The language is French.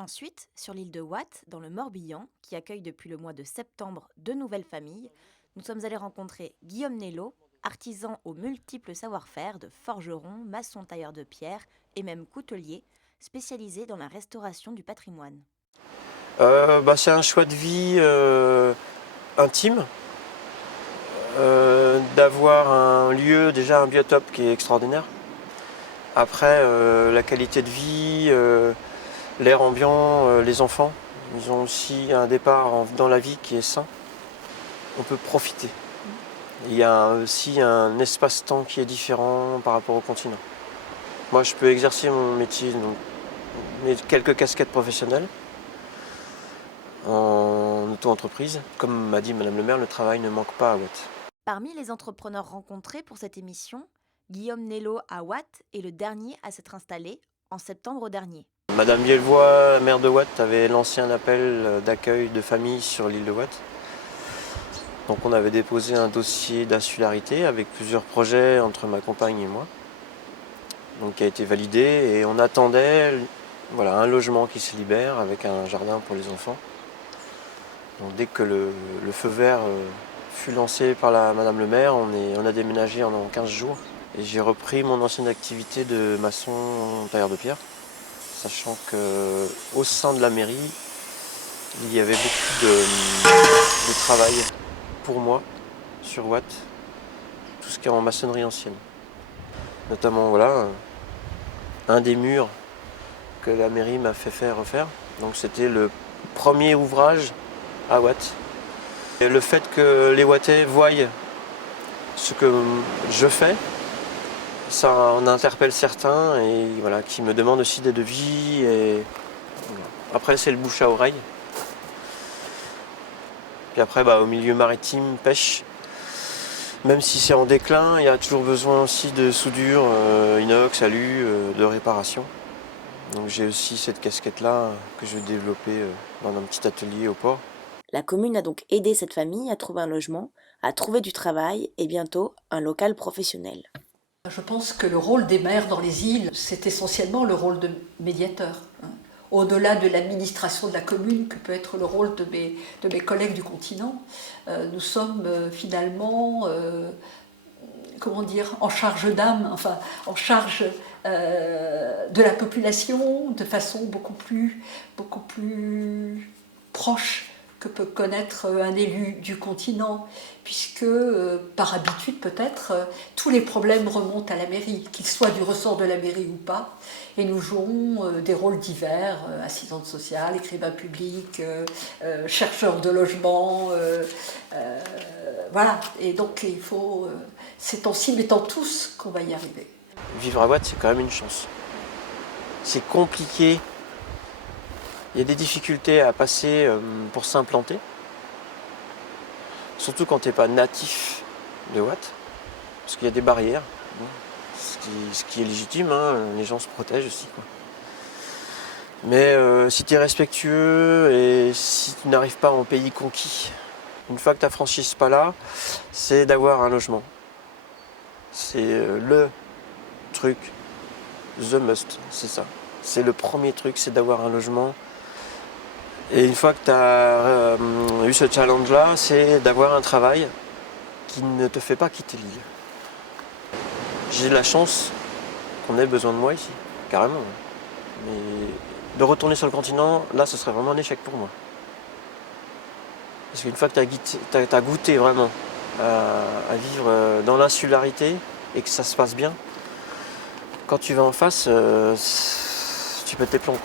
Ensuite, sur l'île de Watt, dans le Morbihan, qui accueille depuis le mois de septembre 2 nouvelles familles, nous sommes allés rencontrer Guillaume Nello, artisan aux multiples savoir-faire de forgeron, maçon tailleur de pierre et même coutelier, spécialisé dans la restauration du patrimoine. C'est un choix de vie intime, d'avoir un lieu, déjà un biotope qui est extraordinaire. Après, la qualité de vie, l'air ambiant, les enfants, ils ont aussi un départ dans la vie qui est sain. On peut profiter. Il y a aussi un espace-temps qui est différent par rapport au continent. Moi, je peux exercer mon métier, donc mes quelques casquettes professionnelles en auto-entreprise. Comme m'a dit Madame le maire, le travail ne manque pas à Watt. Parmi les entrepreneurs rencontrés pour cette émission, Guillaume Nello à Watt est le dernier à s'être installé en septembre dernier. Madame Vielvoix, maire de Watt, avait lancé un appel d'accueil de famille sur l'île de Watt. Donc on avait déposé un dossier d'insularité avec plusieurs projets entre ma compagne et moi. Donc qui a été validé et on attendait un logement qui se libère avec un jardin pour les enfants. Donc dès que le feu vert fut lancé par Madame le maire, on a déménagé en 15 jours. Et j'ai repris mon ancienne activité de maçon tailleur de pierre, sachant qu'au sein de la mairie, il y avait beaucoup de travail pour moi sur Watt, tout ce qui est en maçonnerie ancienne. Notamment un des murs que la mairie m'a fait faire refaire. Donc c'était le premier ouvrage à Watt. Et le fait que les Wattais voient ce que je fais, ça en interpelle certains et qui me demandent aussi des devis. Et après c'est le bouche à oreille. Puis après au milieu maritime, pêche, même si c'est en déclin, il y a toujours besoin aussi de soudure, inox, alu, de réparation. Donc j'ai aussi cette casquette-là que je vais développer dans un petit atelier au port. La commune a donc aidé cette famille à trouver un logement, à trouver du travail et bientôt un local professionnel. Je pense que le rôle des maires dans les îles, c'est essentiellement le rôle de médiateur. Au-delà de l'administration de la commune, que peut être le rôle de mes collègues du continent, nous sommes finalement, en charge d'âme, enfin en charge de la population de façon beaucoup plus proche que peut connaître un élu du continent, puisque par habitude peut-être, tous les problèmes remontent à la mairie, qu'ils soient du ressort de la mairie ou pas, et nous jouons des rôles divers, assistante sociale, écrivain public, chercheur de logement, voilà, et donc il faut, c'est en s'y mettant tous qu'on va y arriver. Vivre à Watt, c'est quand même une chance. C'est compliqué. Il y a des difficultés à passer pour s'implanter. Surtout quand tu n'es pas natif de Watt. Parce qu'il y a des barrières. Ce qui est légitime, hein, les gens se protègent aussi. Mais si tu es respectueux et si tu n'arrives pas en pays conquis, une fois que tu as franchi ce pas-là, c'est d'avoir un logement. C'est le truc, the must, c'est ça. C'est le premier truc, c'est d'avoir un logement. Et une fois que tu as eu ce challenge-là, c'est d'avoir un travail qui ne te fait pas quitter l'île. J'ai de la chance qu'on ait besoin de moi ici, carrément. Mais de retourner sur le continent, là, ce serait vraiment un échec pour moi. Parce qu'une fois que tu as goûté vraiment à vivre dans l'insularité et que ça se passe bien, quand tu vas en face, tu pètes tes plombs.